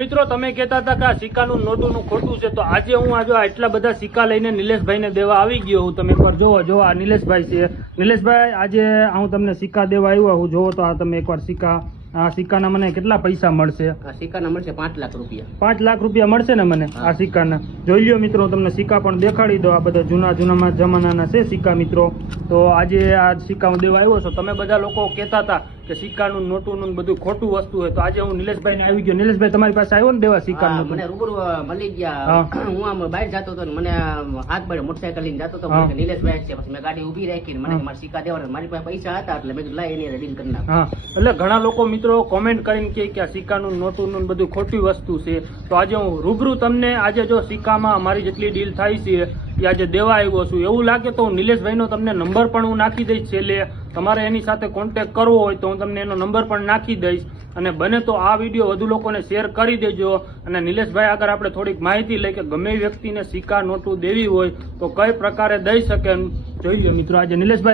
મિત્રો તમે કહેતા હતા કે આ સિક્કાનું નોટુનું ખોટું છે, તો આજે હું આટલા બધા સિક્કા લઈને નિલેશભાઈને દેવા આવી ગયો હું. તમે એકવાર જોવો આ નિલેશભાઈ છે. નિલેશભાઈ, આજે હું તમને સિક્કા દેવા આવ્યો હું. જોવો તો આ તમે એકવાર સિક્કા, આ સિક્કાના મને કેટલા પૈસા મળશે? આ સિક્કાના મળશે 5 લાખ રૂપિયા. 5 લાખ રૂપિયા મળશે ને મને આ સિક્કાના? જોઈ લ્યો મિત્રો, હું તમને સિક્કા પણ દેખાડી દો. આ બધા જૂના જમાનાના છે સિક્કા મિત્રો. તો આજે આ સિક્કા હું દેવા આવ્યો છું. તમે બધા લોકો કહેતા હતા કે સિક્કાનું નોટુનું બધું ખોટું વસ્તુ હોય, તો આજે હું નિલેશભાઈને આવી ગયો. નિલેશભાઈ, તમારી પાસે આવ્યો ને દેવા સિક્કાનું? મને રૂબરૂ મળી ગયા. હું આમ બહાર જતો હતો, મને હાથ બાર મોટરસાયકલ લઈને જતો હતો. મને નિલેશભાઈ છે, પછી મેં ગાડી ઉભી રાખીને મને મારા સિક્કા દેવાના, મારી પાસે પૈસા હતા એટલે મેં કીધું લાય એની ડીલ કરી નાખ. હા, એટલે ઘણા લોકો મિત્રો કોમેન્ટ કરીને કહે કે આ સિક્કાનું નોટુનું બધું ખોટી વસ્તુ છે. તો આજે હું રૂબરૂ તમને આજે જો સિક્કામાં મારી જેટલી ડીલ થાય છે એ આજે દેવા આવ્યો છું. એવું લાગે તો હું નિલેશભાઈનો તમને નંબર પણ હું નાખી દઈશ છેલ્લે. તમારે એની સાથે કોન્ટેક્ટ કરવો હોય તો હું તમને એનો નંબર પણ નાખી દઈશ. અને બને તો આ વિડીયો વધુ લોકોને શેર કરી દેજો. અને નિલેશભાઈ આગળ આપણે થોડીક માહિતી લઈ કે ગમે વ્યક્તિને સિક્કા નોટું દેવી હોય તો કઈ પ્રકારે દઈ શકે. જોઈ લો મિત્રો, આજે નિલેશભાઈ